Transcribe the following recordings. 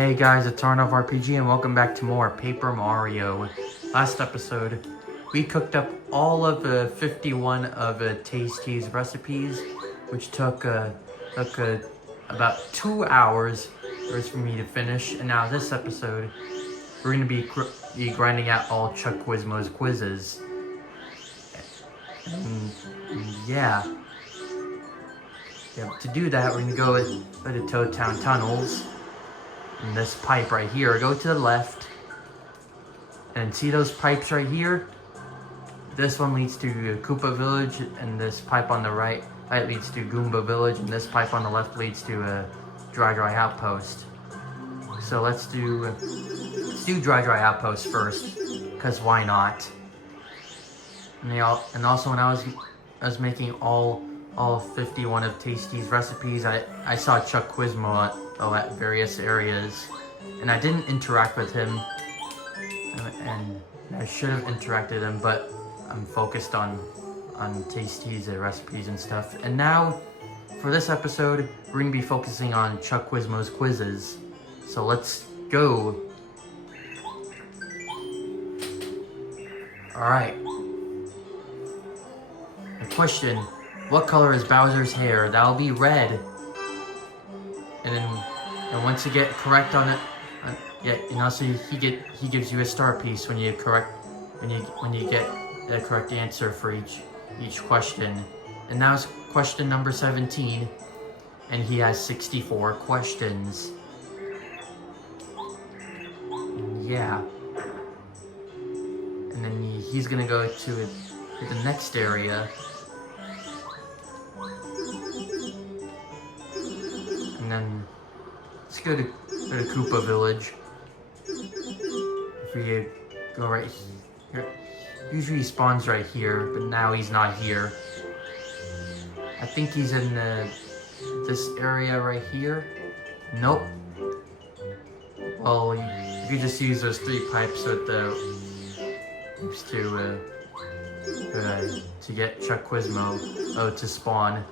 Hey guys, it's Arnav RPG and welcome back to more Paper Mario. Last episode, we cooked up all of the 51 of Tasty's recipes, which took about 2 hours for me to finish. And now this episode, we're going to be grinding out all Chuck Quizmo's quizzes. And yeah, to do that, we're going to go to the Toad Town tunnels. And this pipe right here, go to the left, and see those pipes right here? This one leads to Koopa Village, and this pipe on the right leads to Goomba Village, and this pipe on the left leads to a Dry Outpost. So let's do Dry Outpost first, cause why not? And also when I was making all 51 of Tasty's recipes, I saw Chuck Quizmo at various areas, and I didn't interact with him, and I should have interacted him, but I'm focused on Tasty's recipes and stuff. And now, for this episode, we're going to be focusing on Chuck Quizmo's quizzes. So let's go. Alright. The question, what color is Bowser's hair? That'll be red. And once you get correct on it, and also he gives you a star piece when you get the correct answer for each question. And now it's question number 17, and he has 64 questions. Yeah. And then he's gonna go to the next area. And then let's go to Koopa Village. If we go right here, usually he spawns right here, but now he's not here. I think he's in this area right here. Nope. Well, you could just use those 3 pipes with to get Chuck Quizmo to spawn.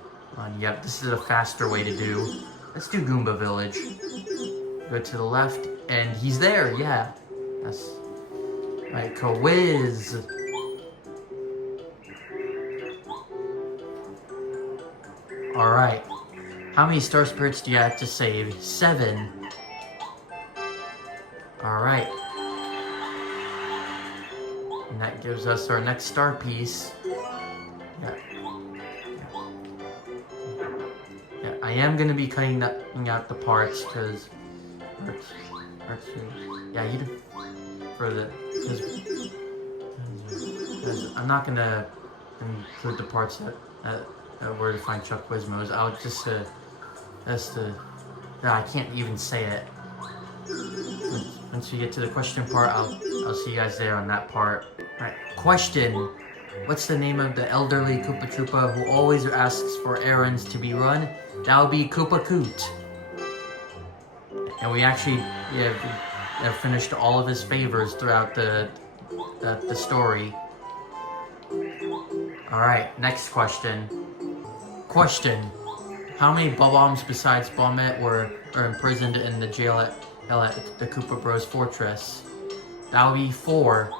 Yep, this is a faster way to do. Let's do Goomba Village. Go to the left, and he's there, yeah. That's right, quiz. Alright. How many star spirits do you have to save? 7. Alright. And that gives us our next star piece. Yeah, I am gonna be cutting out the parts because because I'm not gonna include the parts that where to find Chuck Quizmo's. I'll just I can't even say it. Once we get to the question part, I'll see you guys there on that part. Alright, question. What's the name of the elderly Koopa Troopa who always asks for errands to be run? That'll be Koopa Koot. And we actually have finished all of his favors throughout the story. Alright, next question. Question. How many Bob-ombs besides Bombette are imprisoned in the jail at the Koopa Bros Fortress? That'll be 4.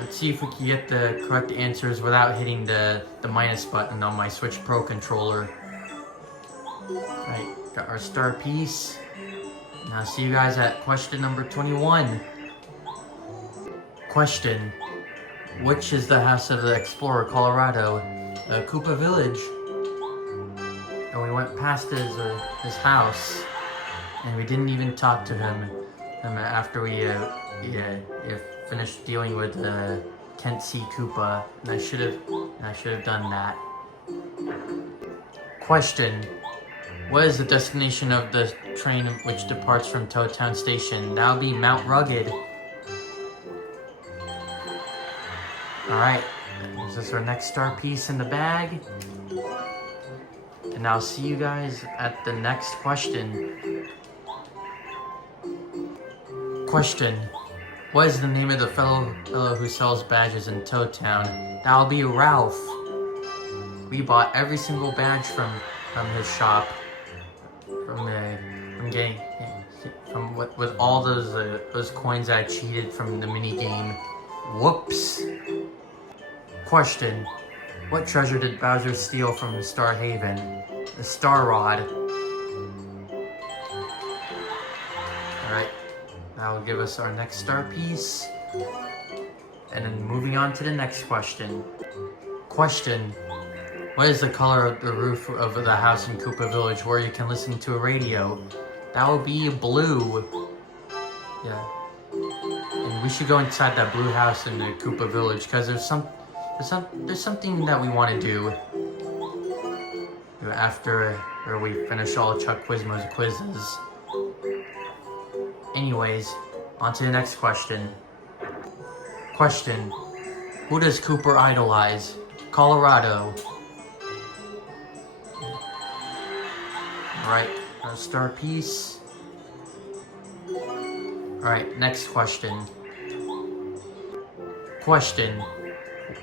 Let's see if we can get the correct answers without hitting the minus button on my Switch Pro controller. Right, got our star piece. Now see you guys at question number 21. Question. Which is the house of the Explorer, Colorado? Koopa Village. And we went past his house, and we didn't even talk to him after we finished dealing with Kent C. Koopa, and I should have done that. Question. What is the destination of the train which departs from Toad Town Station? That'll be Mount Rugged. Alright, this is our next star piece in the bag. And I'll see you guys at the next question. Question. What is the name of the fellow who sells badges in Toad Town? That'll be Ralph. We bought every single badge from his shop. from getting with all those coins I cheated from the mini game. Whoops. Question: what treasure did Bowser steal from Star Haven? The Star Rod. Alright, that will give us our next star piece. And then moving on to the next question. Question: what is the color of the roof of the house in Koopa Village where you can listen to a radio? That will be blue. Yeah. And we should go inside that blue house in the Koopa Village because there's something that we want to do after we finish all Chuck Quizmo's quizzes. Anyways, on to the next question. Question: who does Cooper idolize? Colorado. Alright, our star piece. Alright, next question. Question: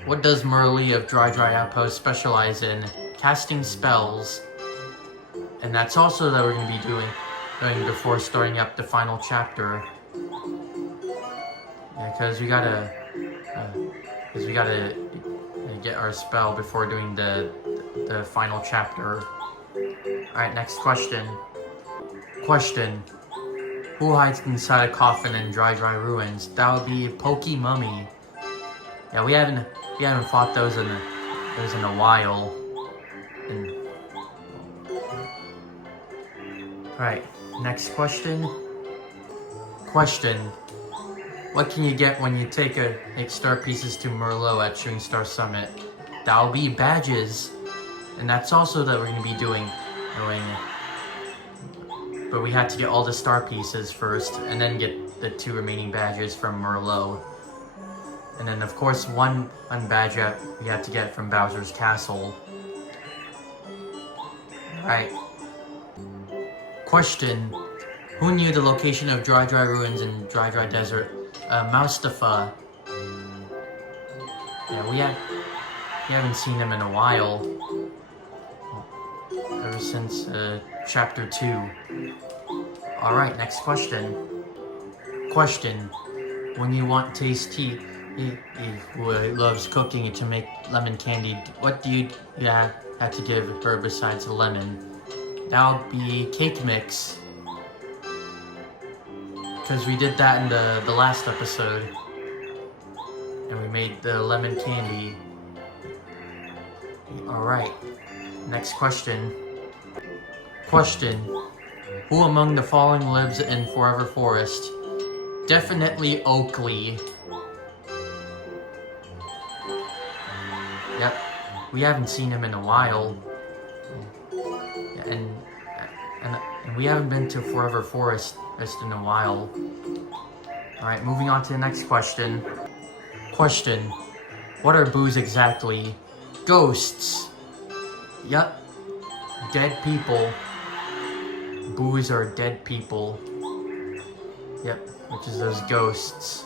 what does Merlee of Dry Outpost specialize in? Casting spells. And that's also that we're going to be doing before starting up the final chapter. Yeah, because we gotta get our spell before doing the final chapter. Alright, next question. Question: who hides inside a coffin in Dry Ruins? That would be Pokey Mummy. Yeah, we haven't fought those in a while. Alright, next question. Question: what can you get when you take star pieces to Merlot at Shooting Star Summit? That'll be badges. And that's also that we're going to be doing. But we had to get all the star pieces first, and then get the 2 remaining badges from Merlot. And then of course one badge we had to get from Bowser's Castle. Alright. Question: who knew the location of Dry Ruins and Dry Desert? Moustafa. Yeah, we haven't seen him in a while. Ever since chapter 2. Alright, next question. Question: when you want Tasty, who loves cooking to make lemon candy, what do you have to give her besides the lemon? That would be cake mix. Because we did that in the last episode. And we made the lemon candy. Alright. Next question. Question: who among the following lives in Forever Forest? Definitely Oakley. Yep. We haven't seen him in a while. And we haven't been to Forever Forest just in a while. Alright, moving on to the next question. Question: what are boos exactly? Ghosts. Yep. Dead people. Boos are dead people. Yep, which is those ghosts.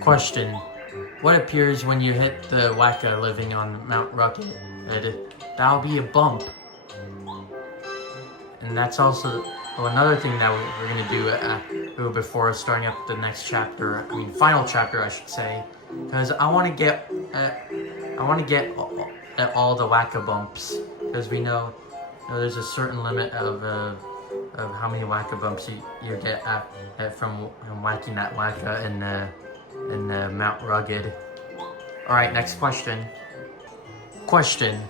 Question: what appears when you hit the Waka living on Mount Rugged? That'll be a bump. And that's also another thing that we're gonna do before starting up the next chapter. I mean, final chapter, I should say, because I want to get all the Waka bumps, because we know there's a certain limit of how many Waka bumps you get from whacking that Waka in Mount Rugged. All right, next question. Question: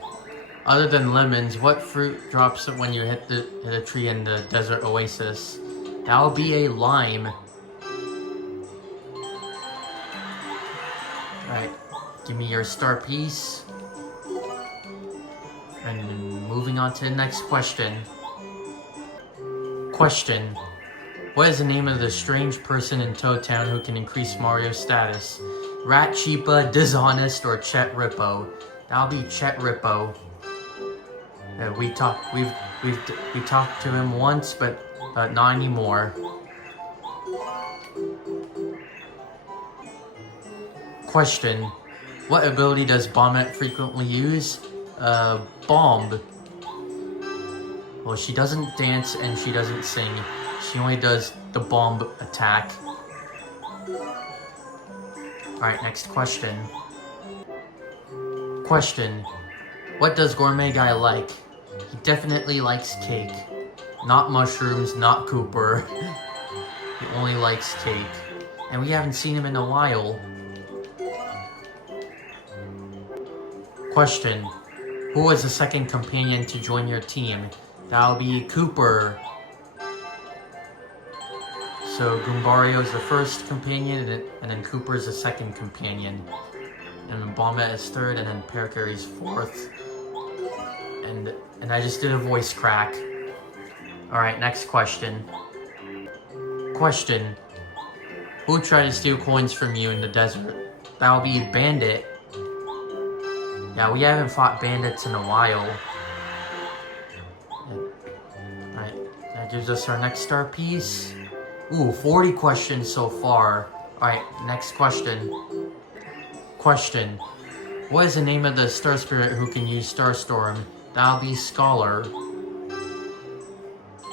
other than lemons, what fruit drops when you hit a tree in the desert oasis? That'll be a lime. Alright, give me your star piece. And moving on to the next question. Question: what is the name of the strange person in Toad Town who can increase Mario's status? Rat Cheepa, Dishonest, or Chet Rippo? That'll be Chet Rippo. We talked to him once, but not anymore. Question: what ability does Bombette frequently use? Bomb. Well, she doesn't dance and she doesn't sing. She only does the bomb attack. Alright, next question. Question. What does Gourmet Guy like? He definitely likes cake. Not mushrooms, not Cooper. He only likes cake. And we haven't seen him in a while. Question. Who was the second companion to join your team? That'll be Cooper. So Goombario's the first companion, and then Cooper's the second companion. And then Bombette is third, and then Parakarry's fourth. And I just did a voice crack. Alright, next question. Question. Who tried to steal coins from you in the desert? That'll be Bandit. Yeah, we haven't fought bandits in a while. Alright, that gives us our next star piece. Ooh, 40 questions so far. Alright, next question. Question. What is the name of the star spirit who can use Starstorm? That'll be Scholar.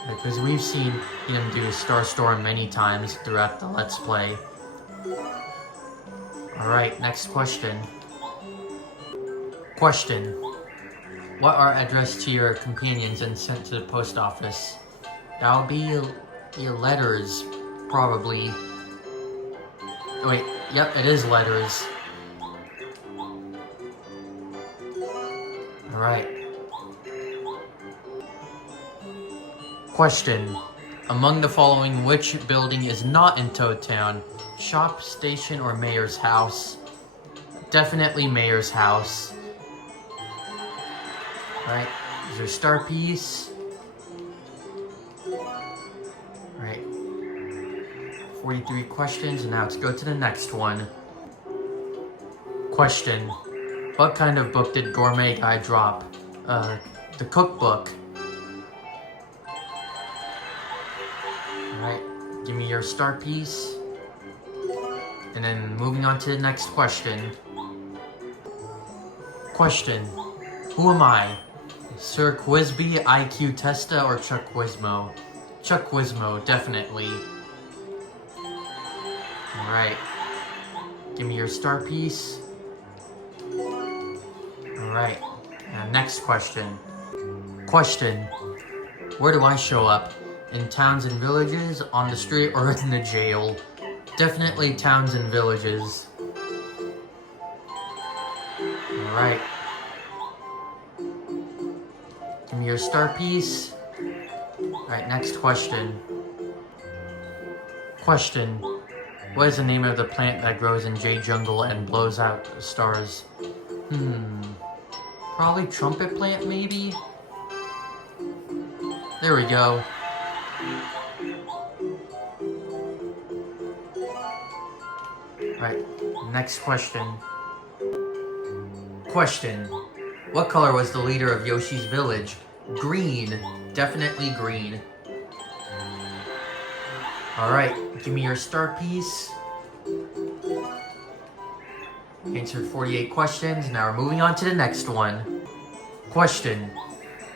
Because we've seen him do Starstorm many times throughout the Let's Play. Alright, next question. Question. What are addressed to your companions and sent to the post office? That'll be your letters, probably. Wait, yep, it is letters. Alright. Question. Among the following, which building is not in Toad Town? Shop, station, or mayor's house? Definitely mayor's house. Alright, here's your star piece. Alright. 43 questions, and now let's go to the next one. Question. What kind of book did Gourmet Guy drop? The cookbook. Alright, give me your star piece. And then moving on to the next question. Question. Who am I? Sir Quizby, IQ Testa, or Chuck Quizmo? Chuck Quizmo, definitely. Alright. Give me your star piece. Alright. Next question. Question. Where do I show up? In towns and villages, on the street, or in the jail? Definitely towns and villages. Alright. Give me your star piece. Alright, next question. Question. What is the name of the plant that grows in Jade Jungle and blows out stars? Probably trumpet plant, maybe? There we go. Alright, next question. Question. What color was the leader of Yoshi's village? Green. Definitely green. Alright, give me your star piece. Answered 48 questions. Now we're moving on to the next one. Question.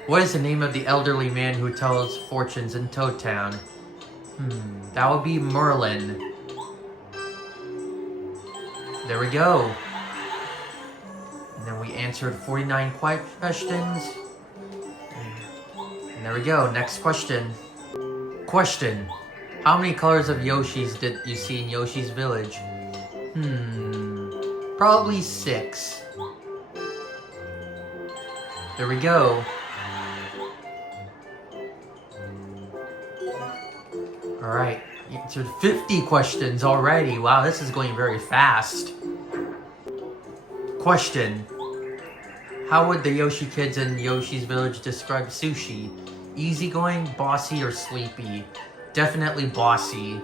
What is the name of the elderly man who tells fortunes in Toad Town? That would be Merlin. There we go. And then we answered 49 questions. And there we go. Next question. Question. How many colors of Yoshis did you see in Yoshi's village? Probably 6. There we go. Alright, answered 50 questions already. Wow, this is going very fast. Question. How would the Yoshi kids in Yoshi's village describe sushi? Easygoing, bossy, or sleepy? Definitely bossy.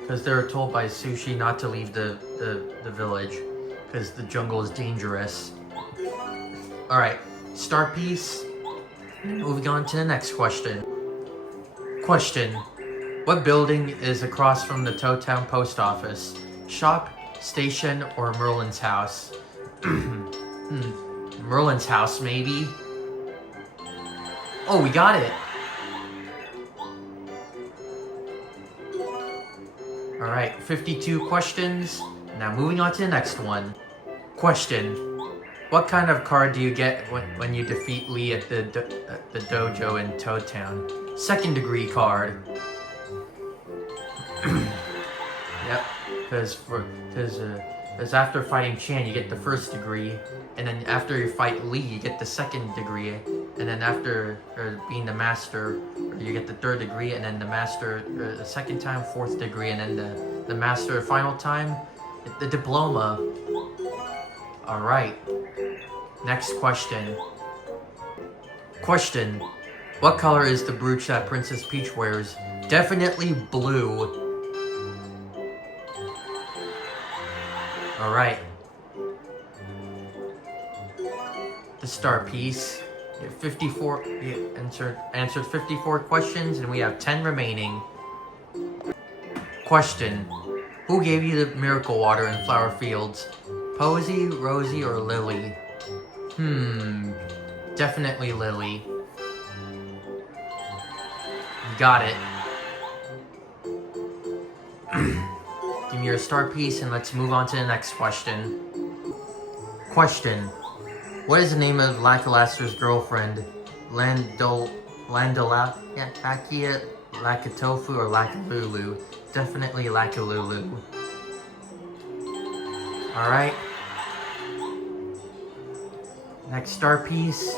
Because they were told by Sushi not to leave the village because the jungle is dangerous. Alright, star piece. Moving on to the next question. Question. What building is across from the Toad Town post office? Shop, Station or Merlin's house? Merlin's house, maybe? Oh, we got it! Alright, 52 questions. Now moving on to the next one. Question. What kind of card do you get when you defeat Lee at the dojo in Toad Town? Second degree card. Yep, because after fighting Chan, you get the first degree, and then after you fight Lee, you get the second degree, and then after being the master, you get the third degree, and then the master the second time, fourth degree, and then the master final time, the diploma. All right. Next question. Question. What color is the brooch that Princess Peach wears? Definitely blue. Alright. The star piece. 54. You answered 54 questions, and we have 10 remaining. Question. Who gave you the miracle water in Flower Fields? Posy, Rosie, or Lily? Definitely Lily. You got it. Give me your star piece and let's move on to the next question. Question. What is the name of Lackalaster's girlfriend? Lakia, Lakatofu, or Lakalulu? Definitely Lakalulu. Alright. Next star piece.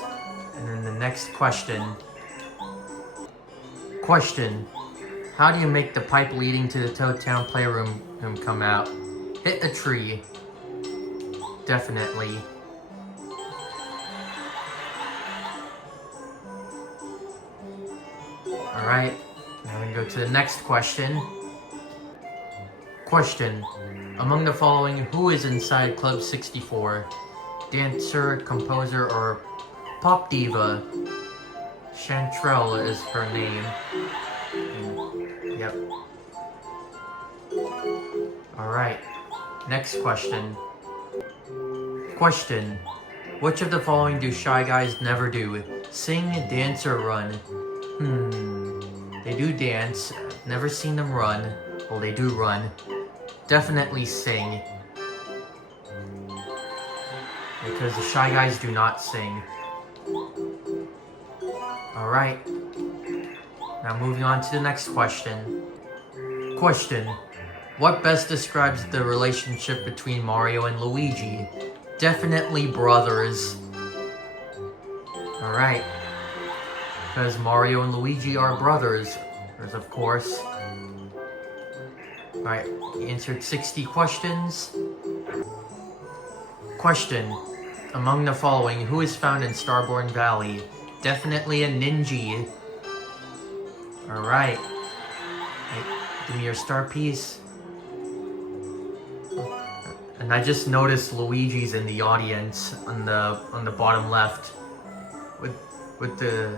And then the next question. Question. How do you make the pipe leading to the Toad Town playroom come out? Hit a tree. Definitely. Alright, now we're gonna go to the next question. Question. Among the following, who is inside Club 64? Dancer, composer, or pop diva? Chantrell is her name. Yep. Alright. Next question. Question. Which of the following do Shy Guys never do? Sing, dance, or run? They do dance. I've never seen them run. Well, they do run. Definitely sing. Because the Shy Guys do not sing. Alright. Now moving on to the next question. Question. What best describes the relationship between Mario and Luigi? Definitely brothers. Alright. Because Mario and Luigi are brothers, of course. Alright, you answered 60 questions. Question. Among the following, who is found in Starborn Valley? Definitely a ninja. Alright. Give me your star piece. And I just noticed Luigi's in the audience on the bottom left. With the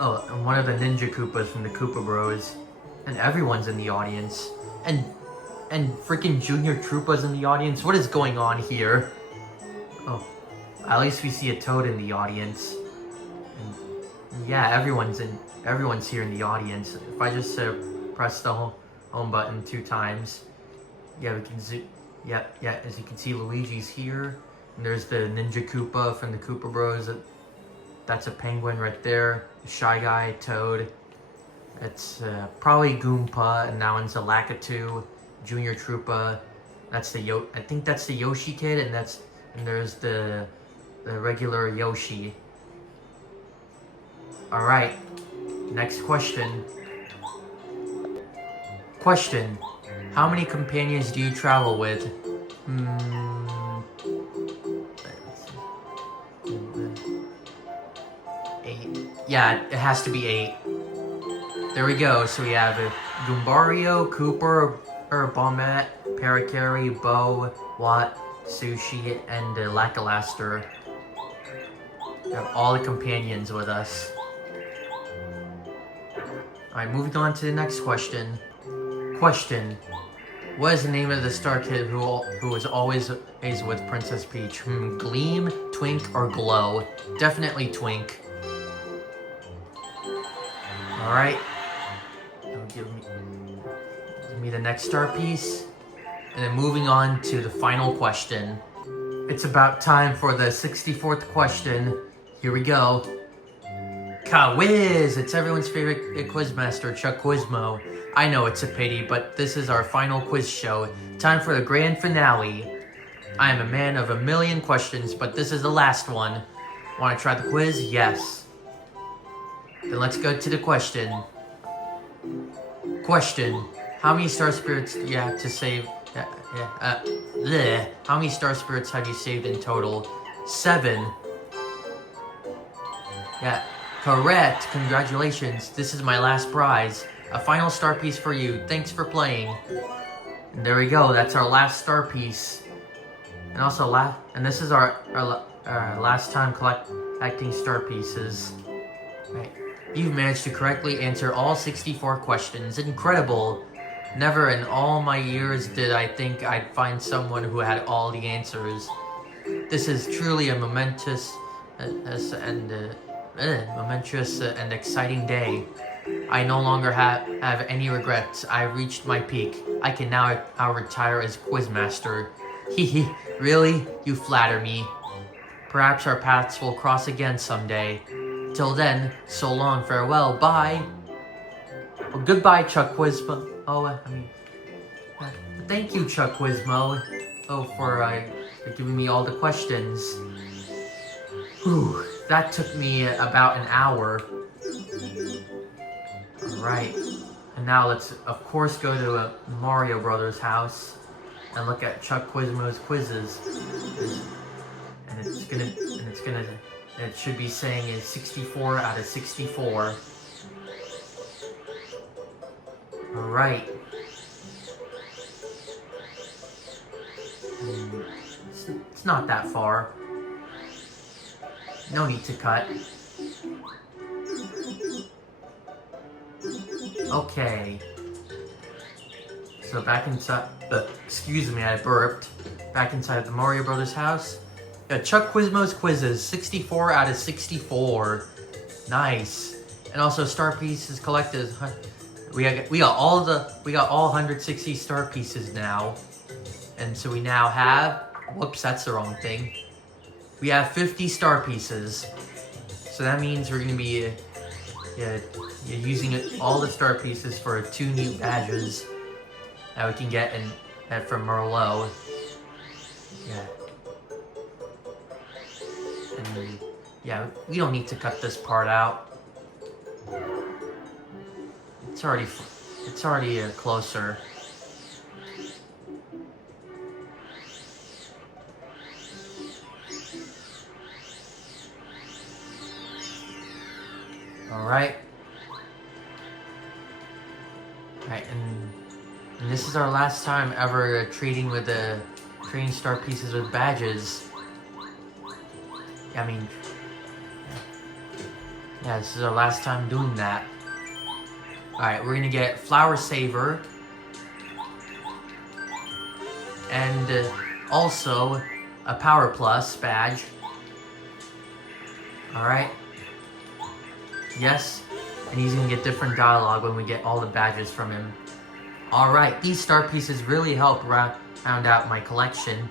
and one of the Ninja Koopas from the Koopa Bros. And everyone's in the audience. And freaking Junior Troopa's in the audience. What is going on here? Oh, at least we see a Toad in the audience. And yeah, everyone's here in the audience. If I just press the home button 2 times, yeah, we can zoom. Yeah, as you can see, Luigi's here. And there's the Ninja Koopa from the Koopa Bros. That's a penguin right there. Shy Guy, Toad. It's probably Goompa, and that one's a Lakitu. Junior Troopa. That's the I think that's the Yoshi kid, and there's the regular Yoshi. All right. Next question. Question. How many companions do you travel with? 8. Yeah, it has to be 8. There we go. So we have Goombario, Cooper, Bombette, Parakarry, Bo, Watt, Sushi, and Lackalaster. We have all the companions with us. Alright, moving on to the next question. Question. What is the name of the star kid who was always with Princess Peach? Gleam, Twink, or Glow? Definitely Twink. Alright. Give me the next star piece. And then moving on to the final question. It's about time for the 64th question. Here we go. Quiz! It's everyone's favorite quizmaster, Chuck Quizmo. I know it's a pity, but this is our final quiz show. Time for the grand finale. I am a man of a million questions, but this is the last one. Want to try the quiz? Yes. Then let's go to the question. Question. How many star spirits do you have to save? How many star spirits have you saved in total? 7. Yeah. Correct! Congratulations, this is my last prize. A final star piece for you. Thanks for playing. And there we go, that's our last star piece. And also this is our last time collecting star pieces. Right. You've managed to correctly answer all 64 questions. Incredible! Never in all my years did I think I'd find someone who had all the answers. This is truly a momentous and exciting day. I no longer have any regrets. I reached my peak. I can now retire as Quizmaster. Hehe, really? You flatter me. Perhaps our paths will cross again someday. Till then, so long, farewell, bye. Well, goodbye, Chuck Quizmo. Thank you, Chuck Quizmo. For giving me all the questions. Whew. That took me about an hour. Alright. And now let's, of course, go to Mario Brothers' house and look at Chuck Quizmo's quizzes. And it should be saying is 64 out of 64. Alright. It's not that far. No need to cut. Okay. So back inside, excuse me, I burped. Back inside the Mario Brothers house. Chuck Quizmo's quizzes, 64 out of 64. Nice. And also star pieces collected. We got all 160 star pieces now. And so we now have, whoops, that's the wrong thing. We have 50 star pieces. So that means we're going to be using all the star pieces for 2 new badges that we can get from Merlot. Yeah. And yeah, we don't need to cut this part out. It's already closer. Alright. Alright, and this is our last time ever trading star pieces with badges. I mean, yeah, this is our last time doing that. Alright, we're gonna get Flower Saver. And also a Power Plus badge. Alright. Yes, and he's gonna get different dialogue when we get all the badges from him. Alright, these star pieces really help round out my collection.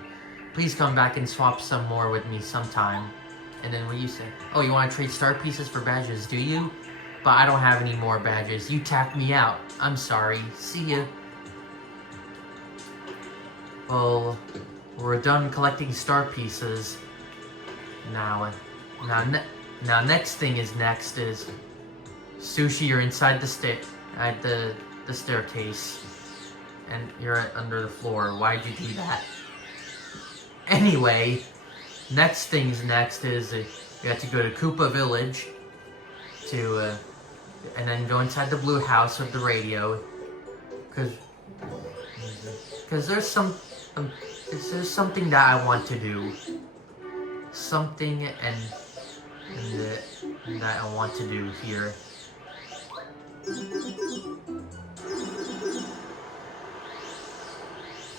Please come back and swap some more with me sometime. And then what do you say? Oh, you want to trade star pieces for badges, do you? But I don't have any more badges. You tapped me out. I'm sorry. See ya. Well, we're done collecting star pieces. Now next thing is Sushi, you're inside the staircase. And you're under the floor. Why'd you do that? Anyway, next is you have to go to Koopa Village and then go inside the blue house with the radio. Cause there's something that I want to do. Something that I want to do here.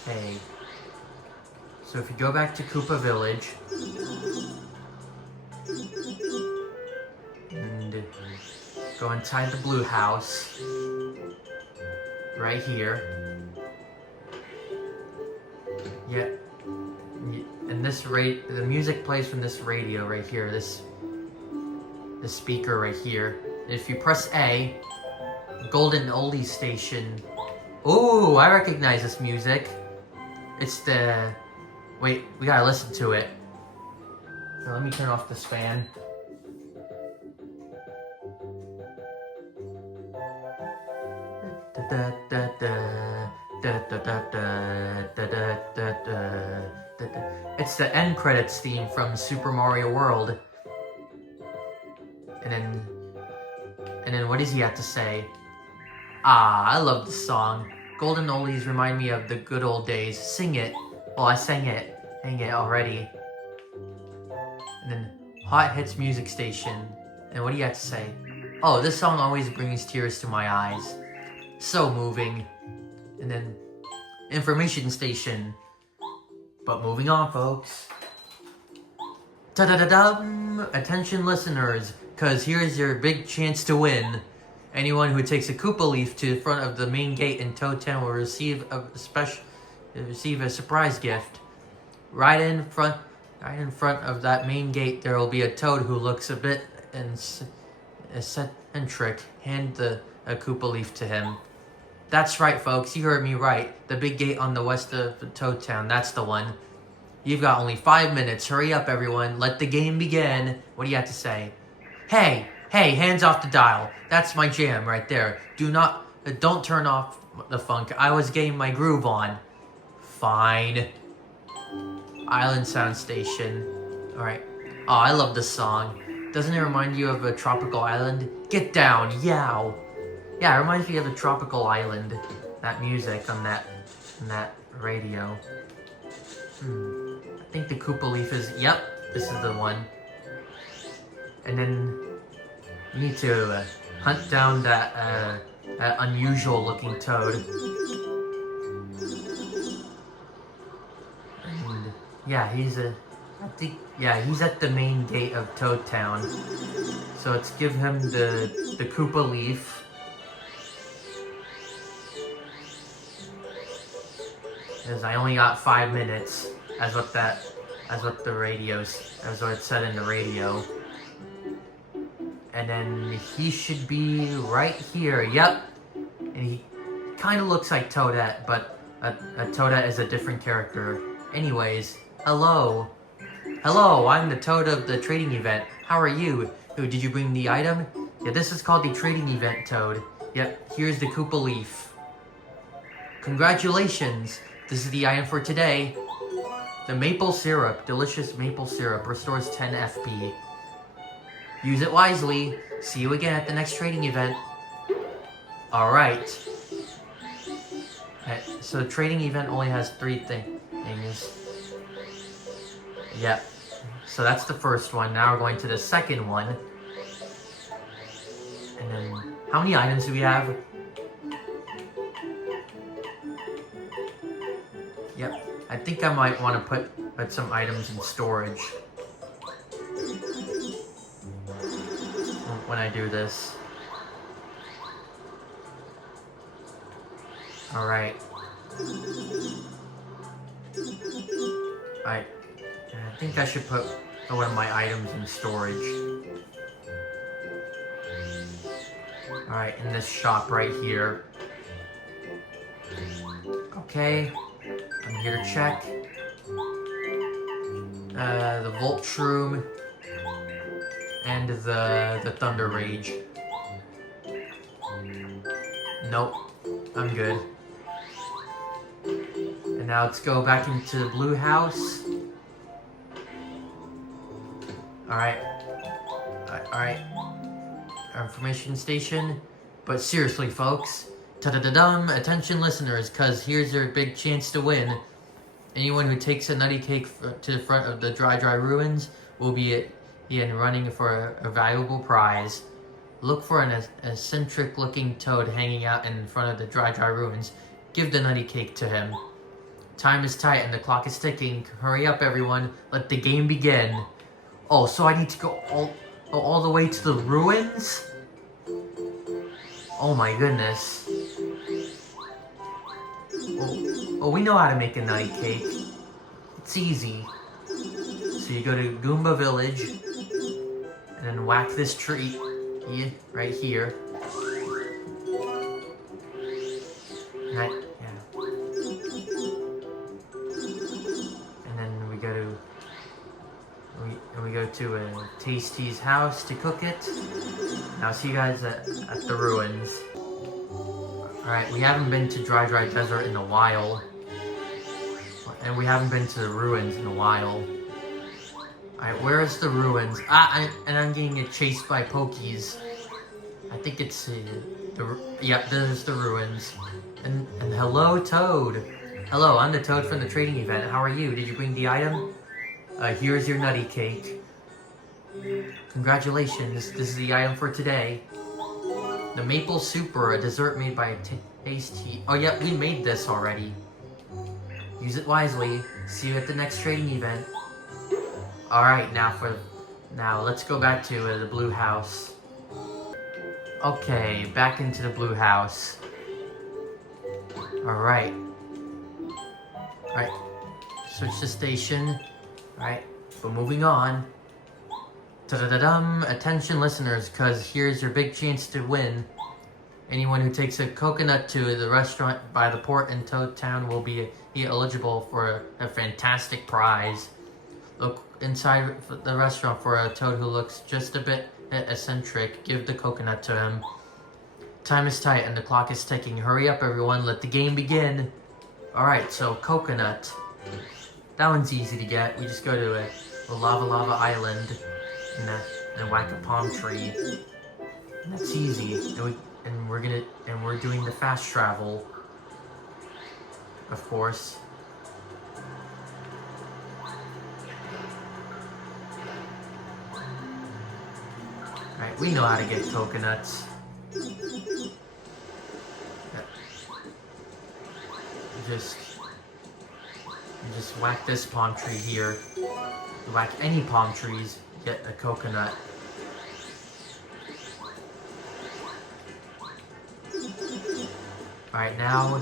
Okay. So if you go back to Koopa Village and go inside the blue house, right here. Yeah. And the music plays from this radio right here, this speaker right here. If you press A, Golden Oldie Station. Ooh, I recognize this music. It's the... Wait, we gotta listen to it. So let me turn off this fan. It's the end credits theme from Super Mario World. And then what does he have to say? Ah, I love this song. Golden oldies remind me of the good old days. Sing it. Well, I sang it. Dang it already. And then Hot Hits Music Station. And what do you have to say? Oh, this song always brings tears to my eyes. So moving. And then Information Station. But moving on, folks. Ta-da-da-dum! Attention listeners, cause here's your big chance to win. Anyone who takes a Koopa Leaf to the front of the main gate in Toad Town will receive a surprise gift. Right in front of that main gate, there will be a Toad who looks a bit eccentric. Hand a Koopa Leaf to him. That's right, folks. You heard me right. The big gate on the west of Toad Town. That's the one. You've got only 5 minutes. Hurry up, everyone. Let the game begin. What do you have to say? Hey, hands off the dial. That's my jam right there. Don't turn off the funk. I was getting my groove on. Fine. Island Sound Station. Alright. Oh, I love this song. Doesn't it remind you of a tropical island? Get down, yow. Yeah, it reminds me of a tropical island. That music on that radio. I think the Koopa Leaf is... Yep, this is the one. And then you need to hunt down that unusual looking Toad. And yeah, he's at the main gate of Toad Town. So let's give him the Koopa Leaf. Because I only got 5 minutes, as what it said in the radio. And then he should be right here. Yep. And he kind of looks like Toadette, but a Toadette is a different character. Anyways, hello. Hello, I'm the Toad of the trading event. How are you? Oh, did you bring the item? Yeah, this is called the trading event, Toad. Yep, here's the Koopa Leaf. Congratulations. This is the item for today. The maple syrup. Delicious maple syrup. Restores 10 FP. Use it wisely. See you again at the next trading event. Alright. So the trading event only has 3 things. Yep. So that's the first one. Now we're going to the second one. And then, how many items do we have? Yep. I think I might want to put some items in storage when I do this. Alright. I think I should put one of my items in storage. Alright, in this shop right here. Okay. I'm here to check. The Volt Shroom and the Thunder Rage. Nope, I'm good. And now let's go back into the blue house. Alright. Alright. Information station. But seriously, folks. Ta-da-da-dum! Attention listeners, cause here's your big chance to win. Anyone who takes a nutty cake to the front of the Dry Ruins will be in running for a valuable prize. Look for an eccentric-looking Toad hanging out in front of the Dry Ruins. Give the nutty cake to him. Time is tight and the clock is ticking. Hurry up, everyone. Let the game begin. Oh, so I need to go all the way to the ruins? Oh my goodness. Oh, we know how to make a nutty cake. It's easy. So you go to Goomba Village, and then whack this tree right here. And then we go to Tasty's house to cook it. Now see you guys at the ruins. Alright, we haven't been to Dry Desert in a while. And we haven't been to the ruins in a while. Alright, where is the ruins? And I'm getting chased by Pokies. I think it's yep, there's the ruins. And hello, Toad. Hello, I'm the Toad from the trading event. How are you? Did you bring the item? Here's your nutty cake. Congratulations, this is the item for today. The maple super, a dessert made by Tasty. Oh, yep, we made this already. Use it wisely. See you at the next trading event. Alright, now let's go back to the blue house. Okay, back into the blue house. Alright. Alright. Switch the station. Alright, but moving on. Ta-da-da-dum! Attention listeners, cause here's your big chance to win. Anyone who takes a coconut to the restaurant by the port in Toad Town will be eligible for a fantastic prize. Look inside the restaurant for a toad who looks just a bit eccentric. Give the coconut to him. Time is tight and the clock is ticking. Hurry up, everyone. Let the game begin. Alright, so coconut. That one's easy to get. We just go to a lava island and whack a palm tree. And that's easy. And we're doing the fast travel. Of course. Alright, we know how to get coconuts. Just whack this palm tree here. Whack any palm trees, get a coconut. Alright, now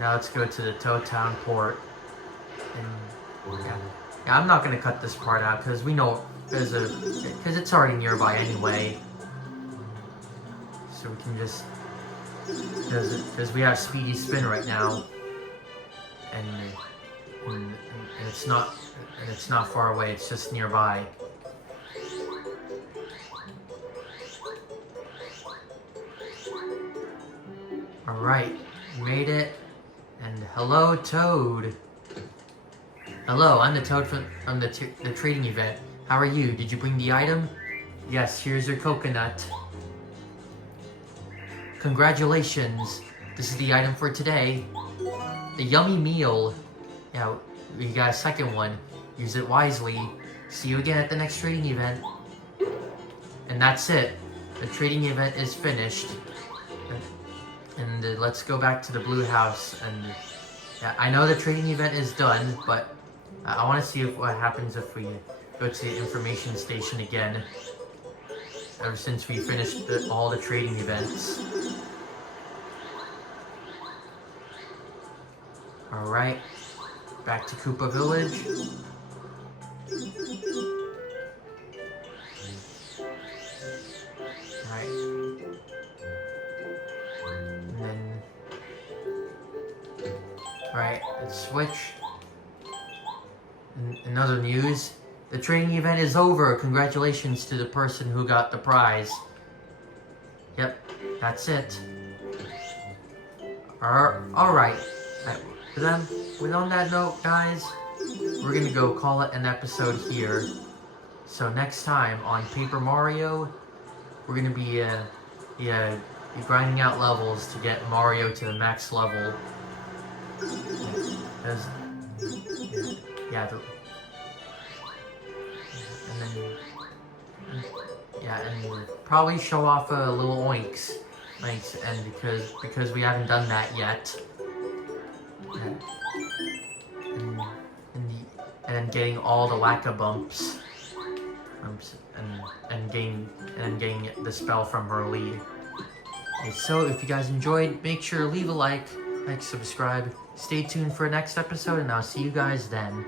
let's go to the Toad Town port. And yeah, I'm not gonna cut this part out because we know because it's already nearby anyway. So we can just because we have Speedy Spin right now, and it's not far away. It's just nearby. Alright, made it. And hello, Toad. Hello, I'm the Toad from the trading event. How are you? Did you bring the item? Yes, here's your coconut. Congratulations. This is the item for today. The yummy meal. Yeah, we got a second one. Use it wisely. See you again at the next trading event. And that's it. The trading event is finished. And let's go back to the blue house. And yeah, I know the trading event is done, but I want to see what happens if we go to the information station again. Ever since we finished all the trading events. Alright, back to Koopa Village. Alright. And then... Alright, let's switch. In other news, the training event is over. Congratulations to the person who got the prize. Yep, that's it. Alright. With on that note, guys, we're gonna go call it an episode here. So next time on Paper Mario, we're gonna be grinding out levels to get Mario to the max level. And probably show off a little oinks, and because we haven't done that yet. getting all the Lacka bumps. And getting the spell from Merlee. So if you guys enjoyed, make sure to leave a like, subscribe. Stay tuned for the next episode, and I'll see you guys then.